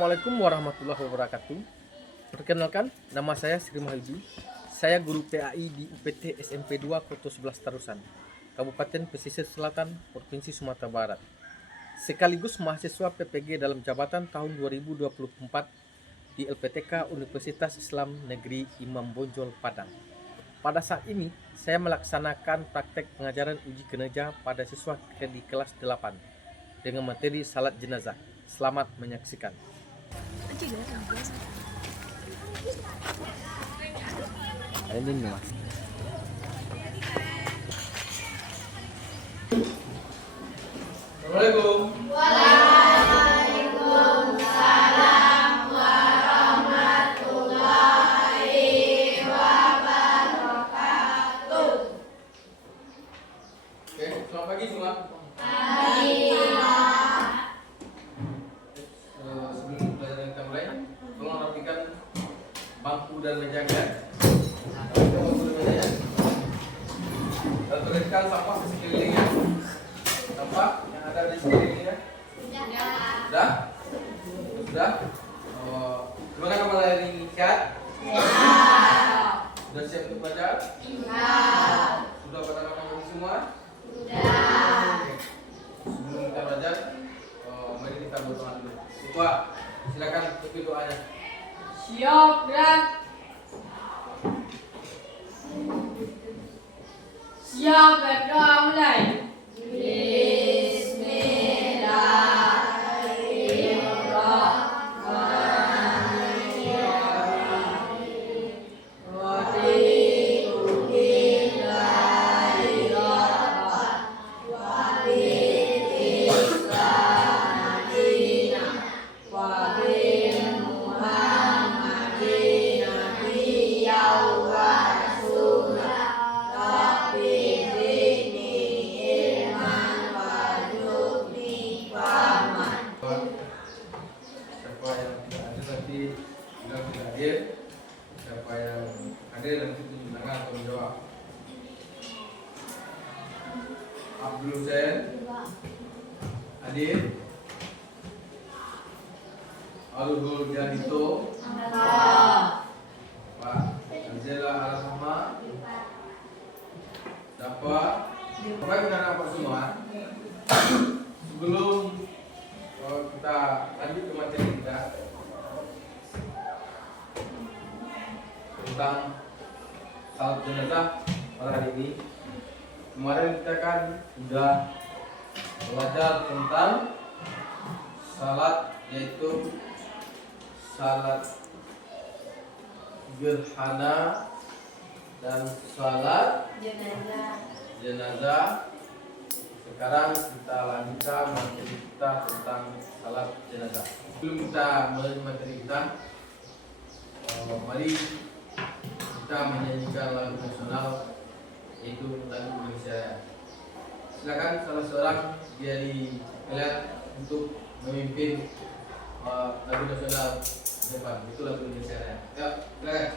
Assalamualaikum warahmatullahi wabarakatuh. Perkenalkan, nama saya Sri Mahyudi. Saya guru PAI di UPT SMP 2 Koto 11 Tarusan, Kabupaten Pesisir Selatan, Provinsi Sumatera Barat. Sekaligus mahasiswa PPG dalam jabatan tahun 2024 di LPTK Universitas Islam Negeri Imam Bonjol, Padang. Pada saat ini, saya melaksanakan praktek pengajaran uji kinerja pada siswa di kelas 8 dengan materi salat jenazah. Selamat menyaksikan. Ini nih mas. Assalamualaikum. Waalaikumsalam warahmatullahi wabarakatuh. Oke, selamat pagi semua. Sebelum pelajaran kita mulai, tolong rapikan bangku dan meja ya. Rapikan bangku dan meja ya. Lalu bereskan sampah di sekelilingnya. Sampah yang ada di sekelilingnya. Sudah? Sudah? Gimana kabar hari ini? Sehat? Sudah siap untuk belajar? Sudah pada kamu semua? Oke. Sebelum kita belajar, mari kita berdoa dulu. Pak, silakan tutup doanya. Siap, gerak. Siap, berdoa mulai. Siapa yang hadir nanti tunjuk tangan atau menjawab. Abdul Hussein hadir. Alul Jadito, Pak Angela Al-Rahma dapat. Bapak Ibu dan Bapak semua, sebelum kita lanjut ke materi kita tentang salat jenazah pada hari ini. Kemarin kita kan sudah belajar tentang salat, yaitu salat gerhana dan salat jenazah. Sekarang kita lanjutkan materi kita tentang salat jenazah. Sebelum kita mulai materi kita, mari kita menyanyikan lagu nasional, yaitu lagu Indonesia Raya. Silakan salah seorang dari kalian untuk memimpin lagu nasional depan. Itu lagu Indonesia Raya. Ya, silakan.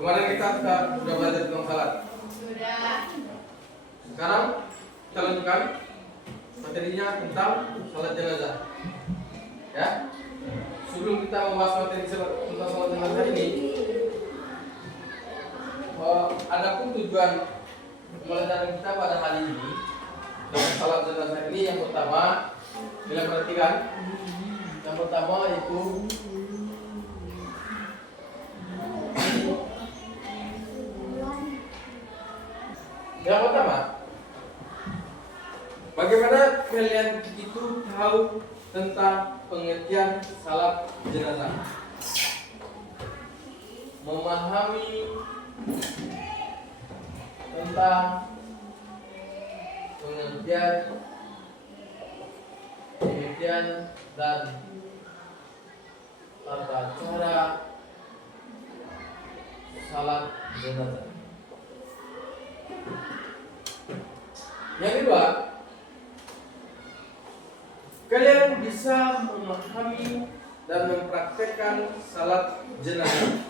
Kemarin kita sudah belajar tentang salat. Sudah. Sekarang kita lanjutkan materinya tentang salat jenazah. Ya. Sebelum kita membahas materi tentang salat jenazah ini, adapun tujuan pembelajaran kita pada hari ini tentang salat jenazah ini, yang pertama, bila perhatikan, yang pertama yaitu yang pertama, bagaimana kalian itu tahu tentang pengertian salat jenazah? Memahami tentang pengertian, pengertian dan tata cara salat jenazah. Yang kedua, kalian bisa memahami dan mempraktekkan salat jenazah.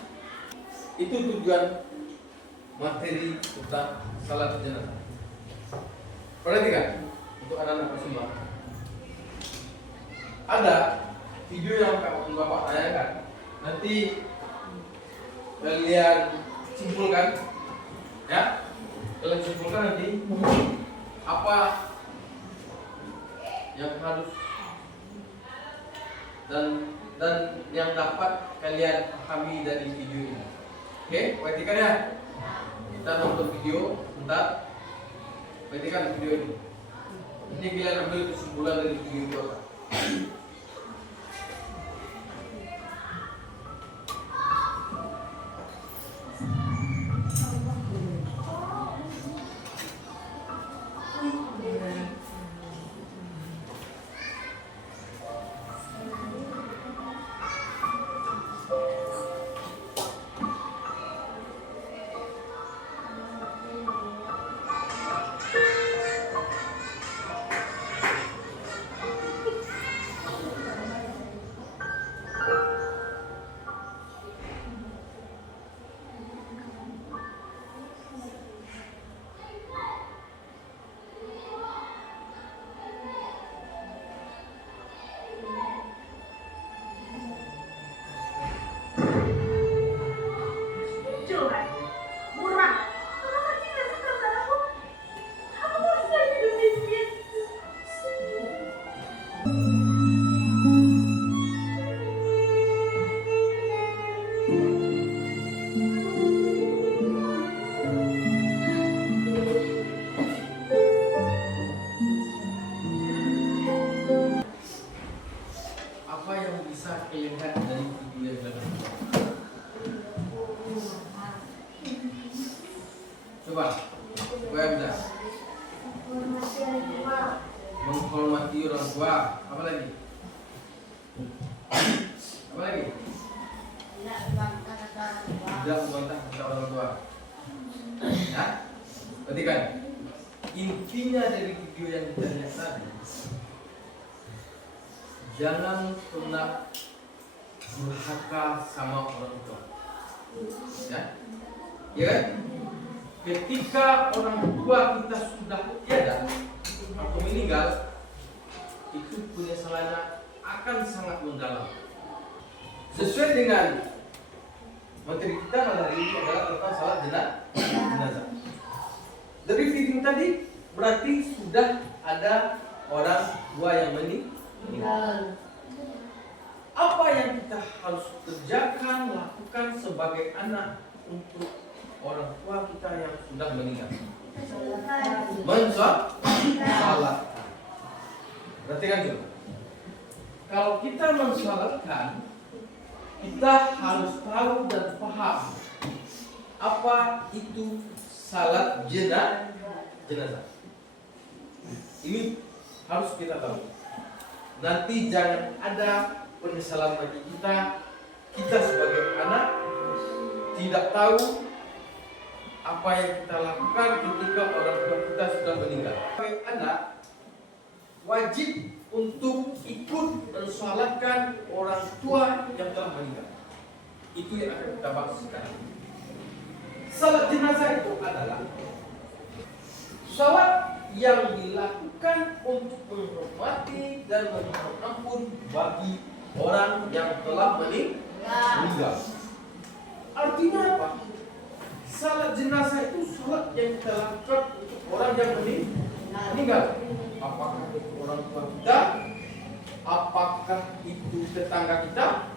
Itu tujuan materi tentang salat jenazah. Perhatikan untuk anak-anak semua. Ada video yang kamu bapak tanyakan. Nanti kalian simpulkan, ya. Kalian simpulkan nanti apa yang harus dan yang dapat kalian pahami dari video ini. Oke, perhatikan ya. Kita nonton video, bentar. Perhatikan video ini. Ini kalian ambil kesimpulan dari video itu. Apa yang bisa kalian lihat dari video yang belakang? Coba, bisa menghormati orang tua. Apa lagi? Apa lagi? Tidak membantah kata orang tua. Ya, perhatikan. Intinya dari video yang kita lihat tadi, jangan pernah durhaka sama orang tua. Ya, ya kan? Ketika orang tua kita sudah tiada atau meninggal, itu penyesalannya akan sangat mendalam. Sesuai dengan materi kita hari ini adalah tentang salat jenazah. Dari video tadi berarti sudah ada orang tua yang meninggal. Apa yang kita harus kerjakan, lakukan sebagai anak untuk orang tua kita yang sudah meninggal? Mensalatkan. Perhatikan juga. Kalau kita mensalatkan, kita harus tahu dan paham apa itu salat jenazah. Ini harus kita tahu. Nanti jangan ada penyesalan bagi kita sebagai anak tidak tahu apa yang kita lakukan ketika orang tua kita sudah meninggal. Sebagai anak wajib untuk ikut mensalatkan orang tua yang telah meninggal. Itu yang akan kita bahas sekarang. Salat jenazah itu adalah salat yang dilakukan untuk menghormati dan memohon ampun bagi orang yang telah meninggal. Artinya apa? Salat jenazah itu salat yang kita lakukan untuk orang yang meninggal. Apakah itu orang tua kita? Apakah itu tetangga kita?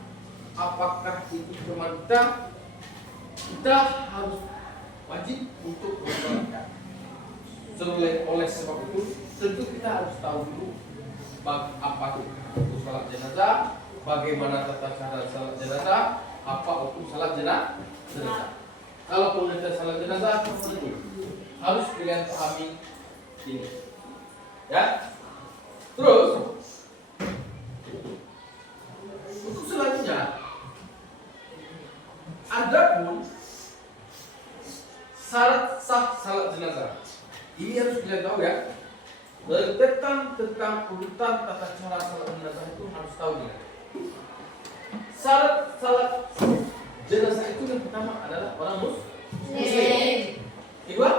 Apakah itu teman kita? Kita harus wajib untuk mensalatkan. Oleh sebab itu, tentu kita harus tahu dulu apa itu salat jenazah, bagaimana tata cara salat jenazah, apa hukum salat jenazah. Kalau pengertian salat jenazah, tentu harus kalian pahami ini. Ya. Terus untuk selanjutnya ada pun syarat sah salat jenazah. Ini harus kalian tahu ya. Tentang urutan tata cara salat jenazah itu harus tahu ya. Syarat salat jenazah itu yang pertama adalah orang muslim. Kedua,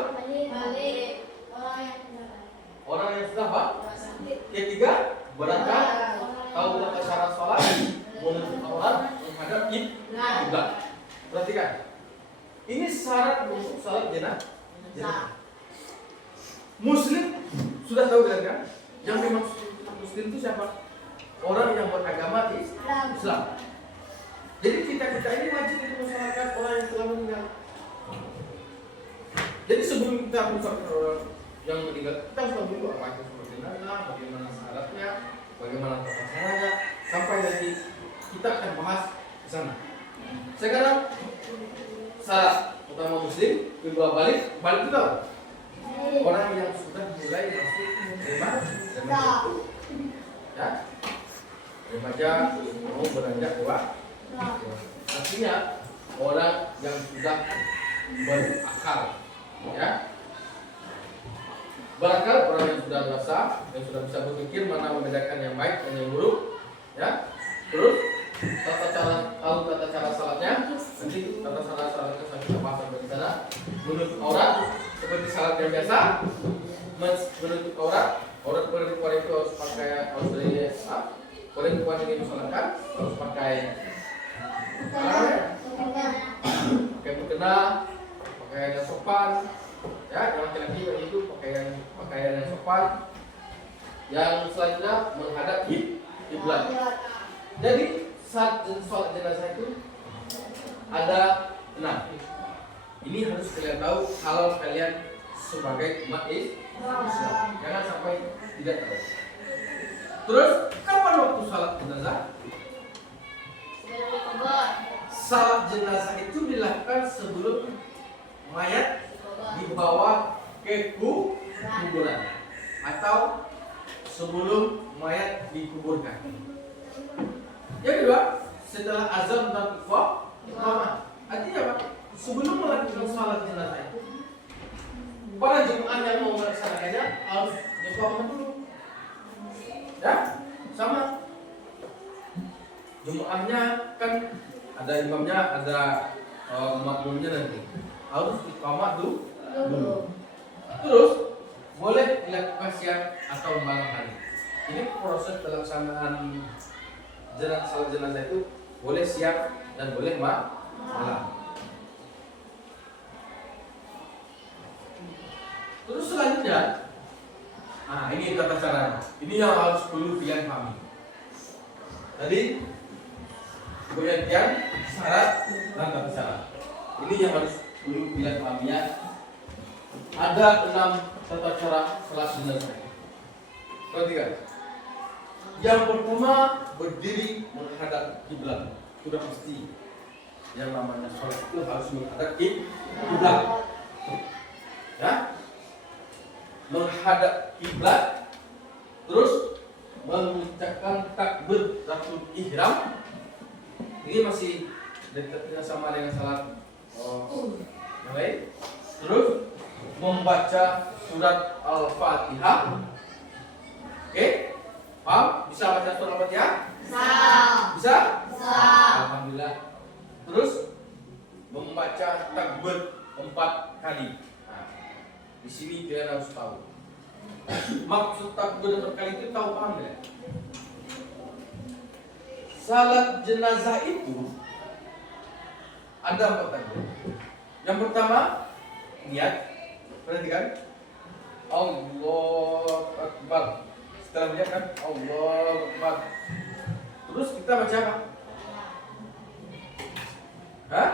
orang yang sudah apa? Ketiga, berangkat tahu tata cara sholat, menutup aurat, menghadap kiblat. Perhatikan, ini syarat untuk salat jenazah. Muslim sudah tahu kan? Yang dimaksud muslim itu siapa? Orang yang beragama Islam. Jadi kita ini wajib untuk melaksanakan orang yang telah meninggal. Jadi sebelum kita mengucapkan orang yang meninggal, kita harus tahu dulu apa itu seperti jenazah, bagaimana syaratnya, bagaimana tata caranya, sampai nanti kita akan bahas di sana. Sekarang syarat pertama muslim, kedua balik itu orang yang sudah mulai masuk remaja, ya, remaja mau beranjak tua. Artinya orang yang sudah berakal, ya, berakal, orang yang sudah dewasa, yang sudah bisa berpikir mana membedakan yang baik dan yang buruk, ya. Terus tahu tata cara salatnya, nanti tata cara salatnya saya bisa bahas di sana. Menutup aurat seperti salat yang biasa, menutup aurat perempuan itu harus pakai perempuan ini disolatkan harus pakai mukena, pakaian yang sopan, ya. Yang laki-laki itu pakaian yang sopan. Yang selanjutnya menghadap kiblat. Jadi saat sholat jenazah itu ada 6. Ini harus kalian tahu kalau kalian sebagai umat Islam. Jangan sampai tidak tahu. Terus kapan waktu salat jenazah? Salat jenazah itu dilakukan sebelum mayat dibawa ke kuburan atau sebelum mayat dikuburkan. Yang kedua, setelah azan dan iqamah. Artinya apa? Sebelum melakukan salat jenazah itu, para jemaah yang mau melaksanakannya harus iqamah dulu. Ya, sama. Jemaahnya kan ada imamnya, ada makmumnya nanti. Harus iqamah dulu. Terus boleh dilakukan siang atau malam hari. Ini proses pelaksanaan salat jenazah itu boleh siang dan boleh malam. Terus selanjutnya, ini tata caranya. Ini yang harus perlu kalian pahami. Tadi pengertian syarat dan tata cara. Ini yang harus perlu kalian pahami ya. Ada 6 tata cara salat jenazah. Perhatikan. Yang pertama, berdiri menghadap kiblat. Sudah pasti. Yang namanya salat itu harus menghadap kiblat. Ya? Menghadap kiblat, terus mengucapkan takbiratul ihram. Ini masih dekatnya sama dengan salat yang lain. Terus membaca surat Al-Fatihah. Oke? Paham? Bisa baca surat Al-Fatihah? Bisa? Alhamdulillah. Terus membaca takbir 4 kali. Di sini kalian harus tahu. Maksud takbir 4 kali itu tahu, paham ya? Salat jenazah itu ada 4 takbir. Yang pertama, niat. Perhatikan. Allahu Akbar. Setelah niat kan Allahu Akbar. Terus kita baca apa? Hah?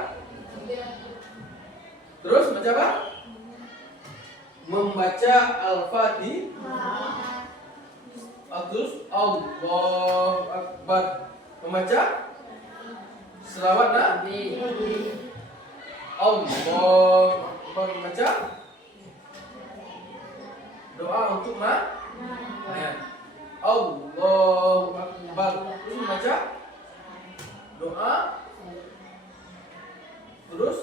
Terus baca apa? Membaca Al-Fatihah. Terus Allahu Akbar. Membaca selawat Nabi. Allahu Akbar. Membaca doa untuk Ayat. Allahu Akbar. Terus baca doa. Terus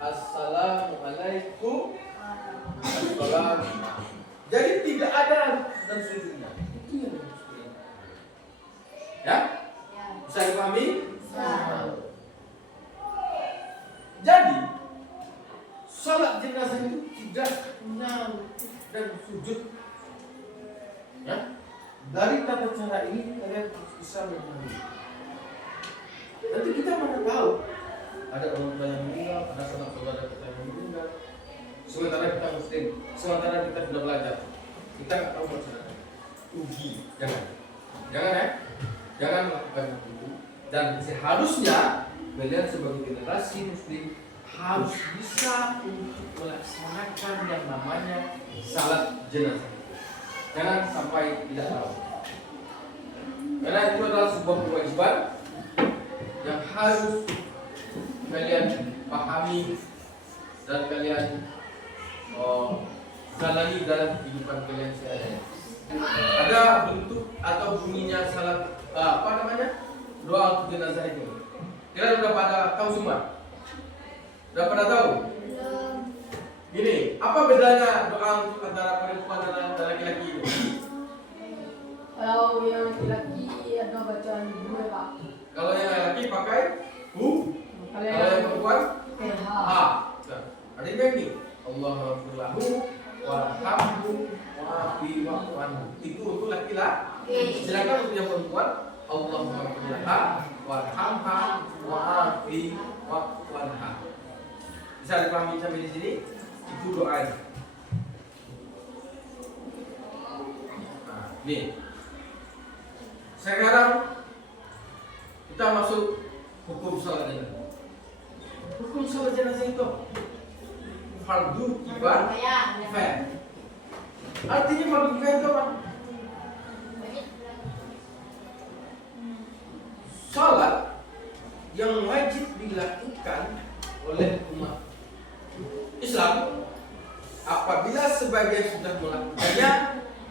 Assalamualaikum. Assalam. Jadi tidak ada dan sujudnya. Itu yang dimaksudkan. Ya? Bisa dipahami? Jadi salat jenazah itu tidak menang dan sujud. Ya? Dari tata cara ini kalian bisa memahami. Nanti kita mana tahu ada orang tua yang meninggal, ada sanak saudara kita yang meninggal. Sementara kita muslim, sementara kita sudah belajar, kita nggak tahu bacaan. Rugi, jangan ya, jangan lakukan itu. Dan seharusnya kalian sebagai generasi muslim harus bisa untuk melaksanakan yang namanya salat jenazah. Jangan sampai tidak tahu. Karena itu adalah sebuah kewajiban yang harus kalian pahami dan kalian jalani dalam kehidupan kalian sehari-hari. Ada bentuk atau bunyinya salat doa untuk jenazah itu. Kalian udah pada tahu semua? Udah pada tahu? Gini, apa bedanya doa untuk antara perempuan dan laki-laki itu? Kalau yang laki-laki ada bacaan dua, Pak. Kalau yang laki pakai hu, kalau yang perempuan ha. Ada yang ini, Allahumma warhamhu wa'afi wa'anhu. Itu untuk laki-laki. Silakan untuk yang perempuan, Allahumma warhamha wa'afi wa'anha. Bisa dipahami sampai di sini? Itu doanya. Nah, nih. Sekarang kita masuk hukum salat jenazah. Hukum salat jenazah itu fardu kifayah. Artinya fardu kifayah itu apa? Salat yang wajib dilakukan oleh umat Islam. Apabila sebagian sudah melakukannya,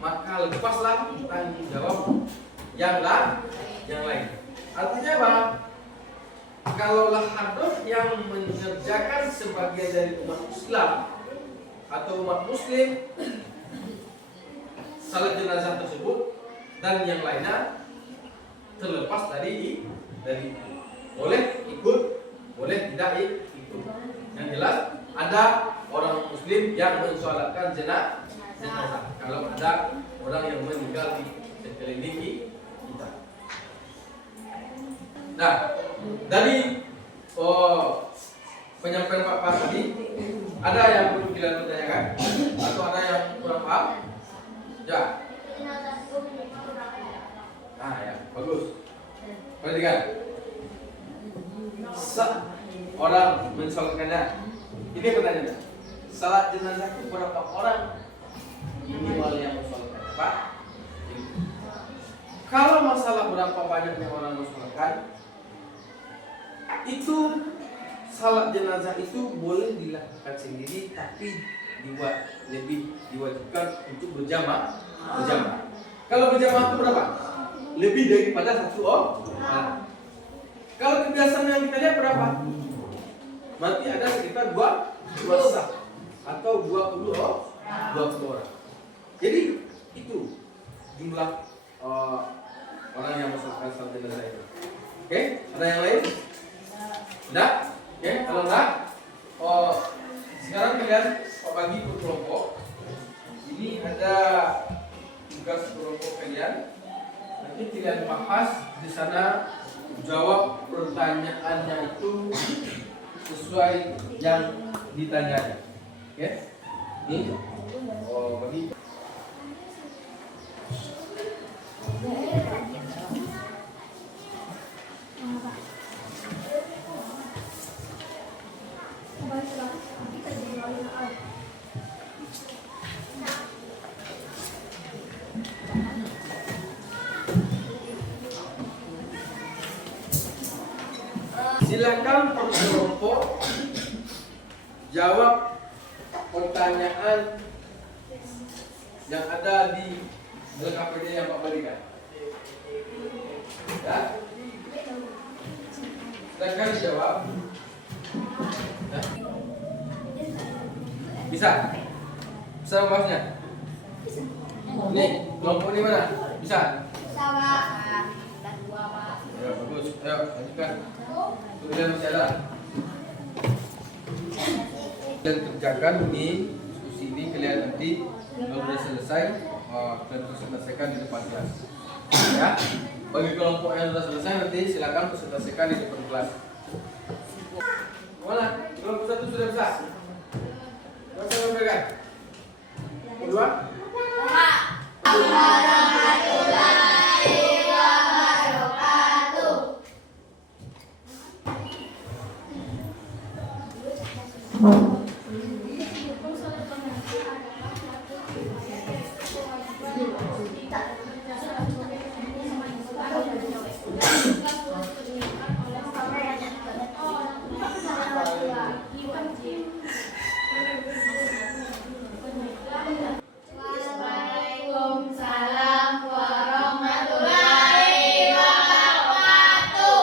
maka lepaslah tanggung jawab yang lain. Artinya apa? Kalaulah hadoh yang mengerjakan sebagian dari umat Islam atau umat Muslim salat jenazah tersebut dan yang lainnya terlepas dari boleh ikut, boleh tidak ikut. Yang jelas ada orang Muslim yang mensolatkan jenazah. Kalau ada orang yang meninggal di sekeliling kita. Nah, dari penyampaian Pak tadi, ada yang perlu kalian bertanyakan atau ada yang kurang paham? Ya. Nah, ya, bagus. Perhatikan. Orang mensolatkannya. Ini pertanyaannya. Salat jenazah itu berapa orang minimal yang mensolatkan? Pak? Kalau masalah berapa banyaknya orang mensolatkan, itu salat jenazah itu boleh dilakukan sendiri, tapi lebih diwajibkan untuk berjamaah. Kalau berjamaah itu berapa? Lebih daripada satu orang. Kalau kebiasaan yang kita lihat berapa? Berarti ada sekitar 2 sah atau 20 orang. Jadi itu jumlah orang yang mensolatkan salat jenazah itu. Oke, ada yang lain? Tidak? Oke, kalau enggak, sekarang kalian bagi per kelompok. Ini ada tugas kelompok kalian. Nanti kalian bahas di sana, jawab pertanyaannya itu sesuai yang ditanyanya. Oke? Ini bagi silakan per kelompok jawab pertanyaan yang ada di Dengan KPD yang Pak berikan. Ya? Silakan dijawab. Ya? Bisa? Bisa membahasnya? Nih, kelompok ini mana? Bisa? Sama. Dan dua, Pak. Ya, bagus. Ayo, lanjutkan. Tulisan masih ada. Dan kerjakan di diskusi ini kalian nanti kalau sudah selesai, kalian terus selesaikan di depan kelas. Ya, bagi kelompok yang sudah selesai nanti silakan presentasikan di depan kelas. Mana? Kelompok satu sudah bisa? Bisa memberikan? Kedua? Waalaikumsalam warahmatullahi wabarakatuh.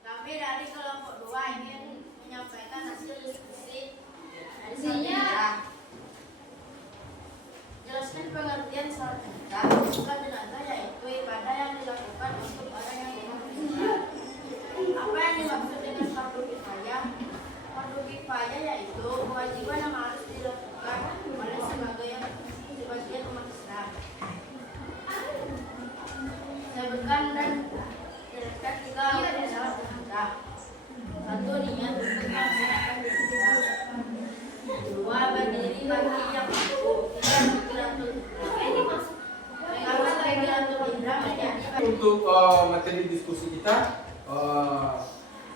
Kami dari kelompok 2 ingin menyampaikan hasil diskusi dari Isinya? Jelaskan pengertian salat jenazah. Salat jenazah yaitu ibadah yang dilakukan untuk orang yang belum meninggal. Apa yang dimaksud dengan fardu kifayah? Fardu kifayah yaitu kewajiban yang harus dilakukan oleh sebagian umat Islam. Sebutkan dan jelaskan 3 rukun salat jenazah. 1. Niat untuk melaksanakan jenazah. 2. Berdiri kaki yang kukuh. 3. Takbiratul ihram. Mengapa takbiratul ihram menjadi Untuk materi diskusi kita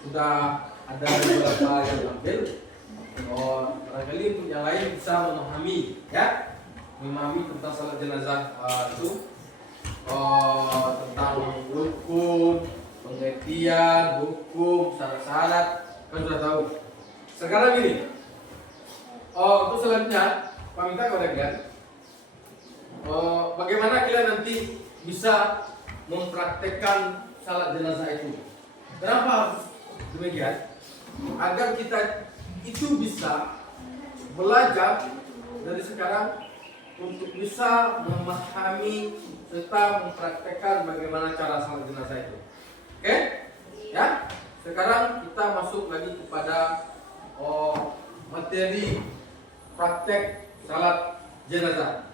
sudah ada beberapa yang ambil. Barangkali untuk yang lain bisa memahami, ya, memahami tentang salat jenazah itu, tentang rukun, pengertian, hukum, syarat-syarat, kan sudah tahu. Sekarang ini, untuk selanjutnya, Pak minta kepada kalian, bagaimana kalian nanti bisa mempraktekkan salat jenazah itu. Kenapa harus demikian? Agar kita itu bisa belajar dari sekarang untuk bisa memahami serta mempraktekkan bagaimana cara salat jenazah itu. Oke? Ya? Sekarang kita masuk lagi kepada materi praktek salat jenazah.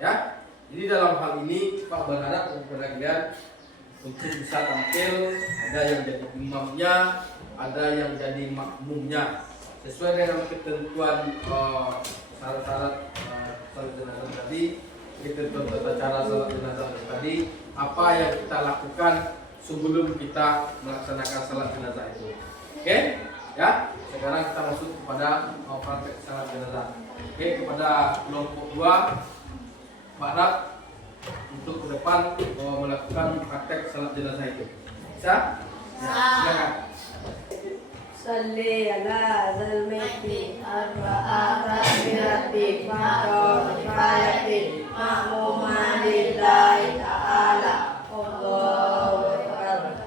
Ya? Jadi dalam hal ini Pak berharap kepada kalian untuk bisa tampil, ada yang jadi imamnya, ada yang jadi makmumnya, sesuai dengan ketentuan syarat-syarat salat jenazah tadi, ketentuan tata cara salat jenazah tadi, apa yang kita lakukan sebelum kita melaksanakan salat jenazah itu. Oke? Ya, sekarang kita masuk kepada praktek salat jenazah. Oke, kepada kelompok 2, Pak Rab untuk ke depan melakukan praktek salat jenazah itu. Bisa? Silakan. Salli ala zalmati arba'a takbirati fardhu kifayati ma'muman lillahi ta'ala. Allahu akbar.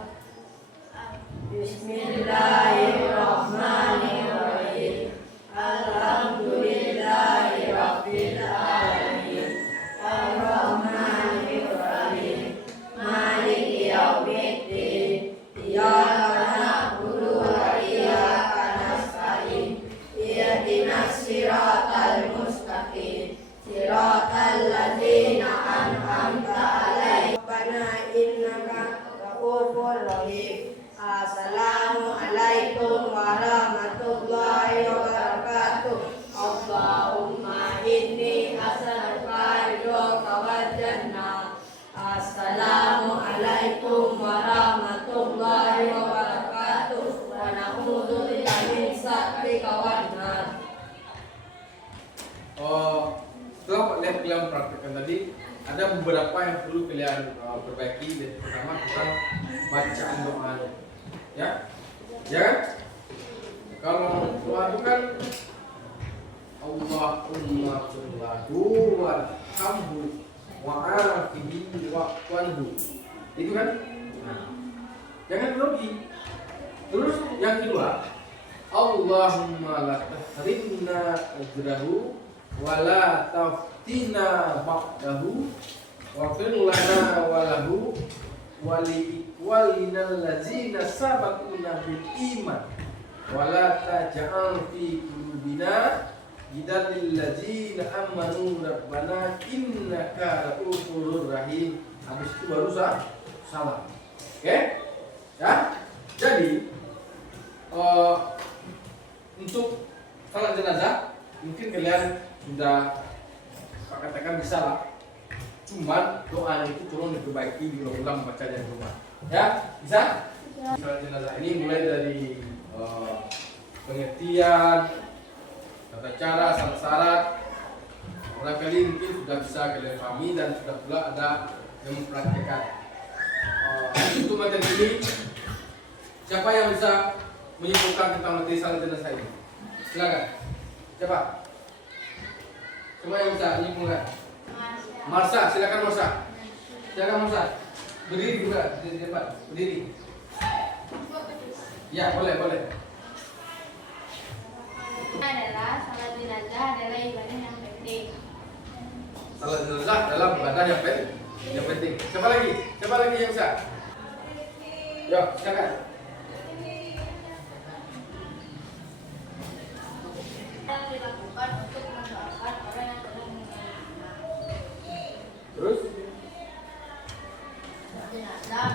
Bismillahirrahmanirrahim. Alhamdulillahi rabbil alamin. Ar-Rahmanir Rahim. Maliki yaumiddin. Iyyaka na'budu wa iyyaka nasta'in. Ihdinas siratal mustaqim. Siratal ladzina an'amta 'alaihim. Rabbana innaka ra'ufur rahim. Assalamualaikum warahmatullahi wabarakatuh. Allahumma inni as'aluka ridhaka wal jannah. Assalamualaikum warahmatullahi wabarakatuh. Wa na'udzu bika min syarrika wan nar. Setelah lihat kalian praktekkan tadi, ada beberapa yang perlu kalian perbaiki. Dan pertama tentang bacaan doa, ya, ya kan? Kalau doa itu kan Allahumma sallahu warhamhu wa afihi Allahumma la tahrimna ajrahu wa la taftina ba'dahu wa fir lana wa lahu wa li ikwalina allazina sabaquna bil iman wa la taj'al fi qulubina ghillan ladzina amanu rabbana innaka ra'ufur rahim. Habis itu baru salah. Oke? Ya. Jadi untuk salat jenazah mungkin kalian sudah katakan bisa lah. Cuman doa itu turun diperbaiki, diulang bacanya di rumah. Ya, bisa? Salat jenazah ini mulai dari pengertian, tata cara, syarat-syarat. Barangkali mungkin sudah bisa kalian pahami dan sudah pula ada yang mempraktikkan. Untuk materi ini, siapa yang bisa menyimpulkan tentang materi salat jenazah ini? Silakan. Siapa? Siapa yang bisa menyimpulkan? Marsa, silakan Marsa. Silakan Marsa. Berdiri juga di depan. Berdiri. Ya, boleh. Adalah salat jenazah adalah ibadah yang penting. Salat jenazah adalah ibadah yang penting. Siapa lagi yang bisa? Yo, silakan. Yang dilakukan untuk mendoakan orang yang telah meninggal. Terus? Jenazah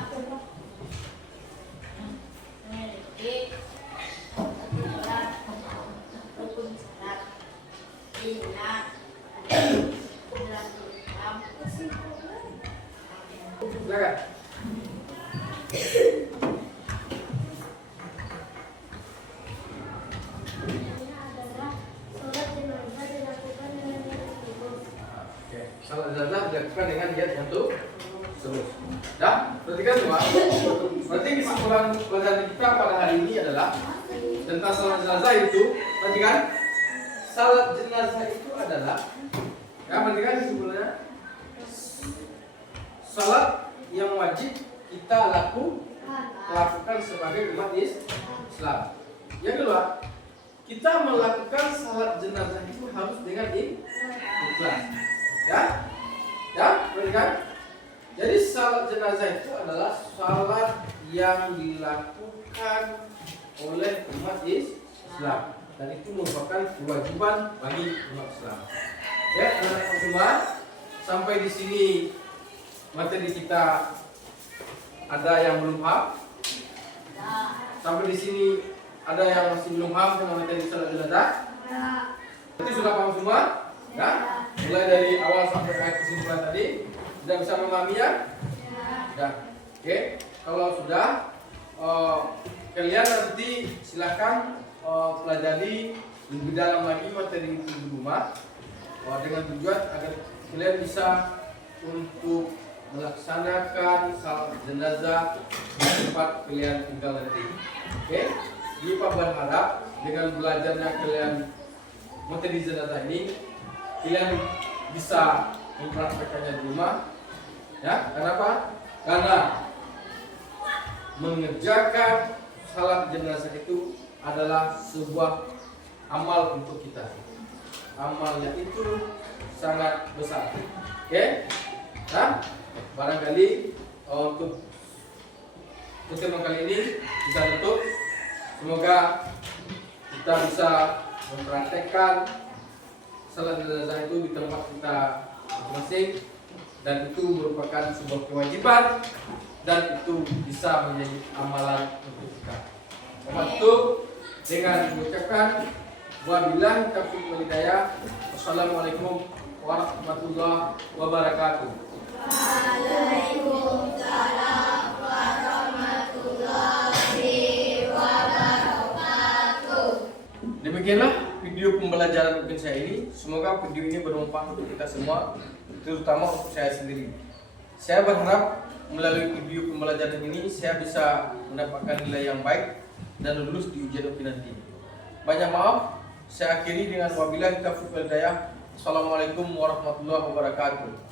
memiliki syarat rukun syarat iman dalam Islam. Silakan. Oke, salat jenazah dilakukan dengan niat yang tulus. Dah, perhatikan semua. Berarti kesimpulan pelajaran kita pada hari ini adalah tentang salat jenazah itu. Perhatikan, salat jenazah itu adalah, ya perhatikan kesimpulannya, salat yang wajib kita lakukan sebagai umat Islam. Yang kedua, kita melakukan salat jenazah itu harus dengan ikhlas. Ya, perhatikan. Jadi salat jenazah itu adalah salat yang dilakukan oleh umat Islam dan itu merupakan kewajiban bagi umat Islam. Ya, anak-anak semua, sampai di sini materi kita ada yang belum paham? Sampai di sini ada yang masih belum paham dengan materi salat jenazah? Berarti sudah paham semua? Ya? Mulai dari awal sampai akhir kesimpulan tadi sudah bisa memahami ya? Ya. Oke, kalau sudah kalian nanti silahkan pelajari lebih dalam lagi materi itu di rumah dengan tujuan agar kalian bisa untuk melaksanakan salat jenazah di tempat kalian tinggal nanti. Oke, jadi Pak berharap dengan belajarnya kalian materi jenazah ini kalian bisa mempraktekannya di rumah. Ya, kenapa? Karena mengerjakan salat jenazah itu adalah sebuah amal untuk kita. Amalnya itu sangat besar. Oke? Nah, barangkali untuk pertemuan kali ini bisa tutup. Semoga kita bisa mempraktekkan salat jenazah itu di tempat kita masing-masing dan itu merupakan sebuah kewajiban dan itu bisa menjadi amalan untuk kita. Waktu dengan mengucapkan wabillahi taufiq wal hidayah. Wassalamualaikum warahmatullahi wabarakatuh. Waalaikumsalam warahmatullahi wabarakatuh. Demikianlah video pembelajaran mungkin saya ini. Semoga video ini bermanfaat untuk kita semua, terutama untuk saya sendiri. Saya berharap melalui video pembelajaran ini saya bisa mendapatkan nilai yang baik dan lulus di ujian UPI nanti. Banyak maaf, saya akhiri dengan wabillahi taufiq wal hidayah. Assalamualaikum warahmatullahi wabarakatuh.